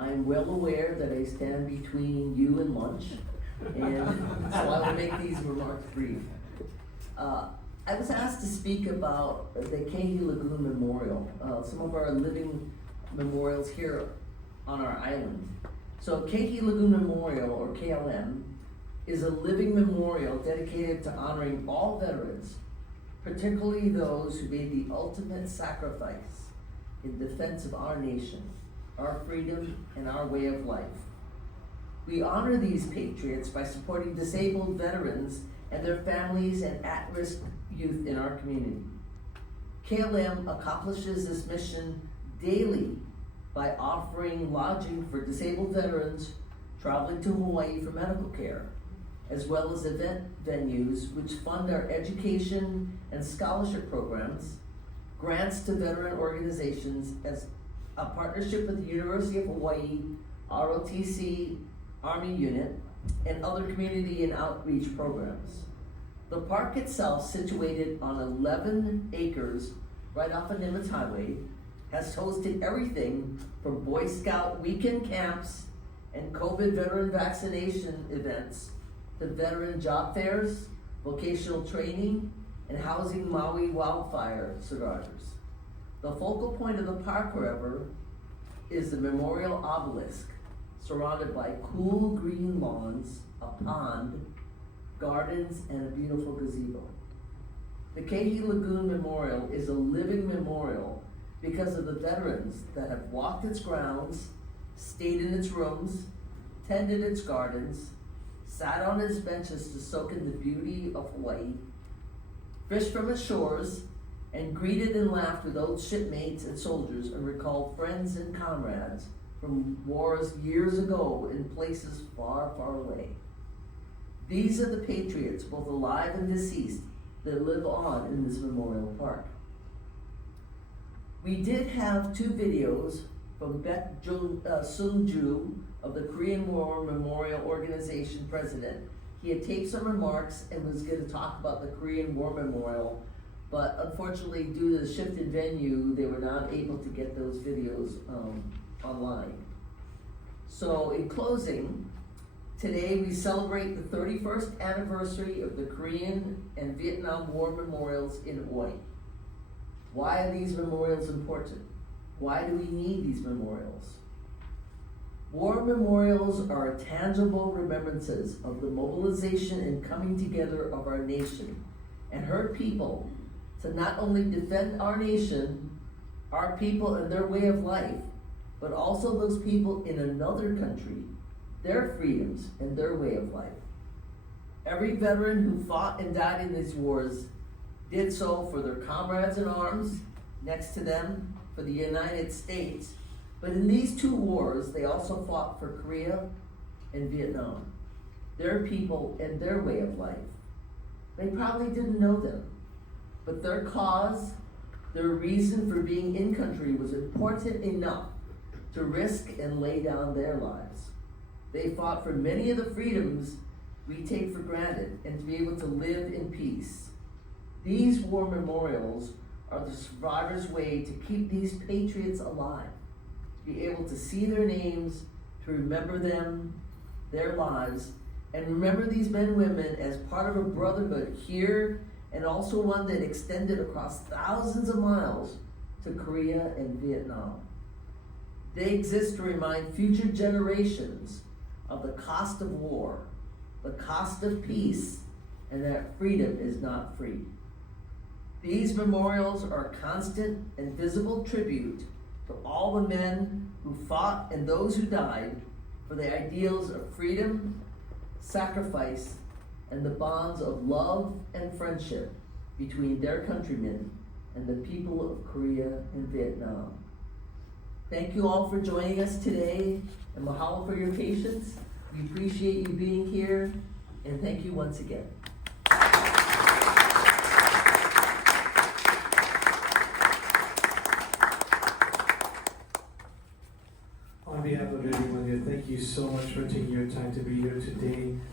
I'm well aware that I stand between you and lunch, and so I will make these remarks brief. I was asked to speak about the Kehi Lagoon Memorial, some of our living memorials here on our island. So Kehi Lagoon Memorial, or KLM, is a living memorial dedicated to honoring all veterans, particularly those who made the ultimate sacrifice in defense of our nation, our freedom, and our way of life. We honor these patriots by supporting disabled veterans and their families and at-risk youth in our community. KLM accomplishes this mission daily by offering lodging for disabled veterans traveling to Hawaii for medical care, as well as event venues which fund our education and scholarship programs, grants to veteran organizations as a partnership with the University of Hawaii, ROTC, Army Unit, and other community and outreach programs. The park itself, situated on 11 acres right off of Nimitz Highway, has hosted everything from Boy Scout weekend camps and COVID veteran vaccination events to veteran job fairs, vocational training, and housing Maui wildfire survivors. The focal point of the park, however, is the memorial obelisk, surrounded by cool green lawns, a pond, gardens, and a beautiful gazebo. The Kehi Lagoon Memorial is a living memorial because of the veterans that have walked its grounds, stayed in its rooms, tended its gardens, sat on its benches to soak in the beauty of Hawaii, fished from its shores, and greeted and laughed with old shipmates and soldiers and recalled friends and comrades from wars years ago in places far, far away. These are the patriots, both alive and deceased, that live on in this memorial park. We did have 2 videos from Sung Ju of the Korean War Memorial Organization president. He had taped some remarks and was going to talk about the Korean War Memorial, but unfortunately, due to the shift in venue, they were not able to get those videos online. So in closing, today we celebrate the 31st anniversary of the Korean and Vietnam War memorials in Hawaii. Why are these memorials important? Why do we need these memorials? War memorials are tangible remembrances of the mobilization and coming together of our nation and her people to not only defend our nation, our people and their way of life, but also those people in another country, their freedoms and their way of life. Every veteran who fought and died in these wars did so for their comrades in arms next to them, for the United States. But in these 2 wars, they also fought for Korea and Vietnam, their people and their way of life. They probably didn't know them, but their cause, their reason for being in country was important enough to risk and lay down their lives. They fought for many of the freedoms we take for granted and to be able to live in peace. These war memorials are the survivors' way to keep these patriots alive, to be able to see their names, to remember them, their lives, and remember these men and women as part of a brotherhood here, and also one that extended across thousands of miles to Korea and Vietnam. They exist to remind future generations of the cost of war, the cost of peace, and that freedom is not free. These memorials are a constant and visible tribute to all the men who fought and those who died for the ideals of freedom, sacrifice, and the bonds of love and friendship between their countrymen and the people of Korea and Vietnam. Thank you all for joining us today, and mahalo for your patience. We appreciate you being here, and thank you once again.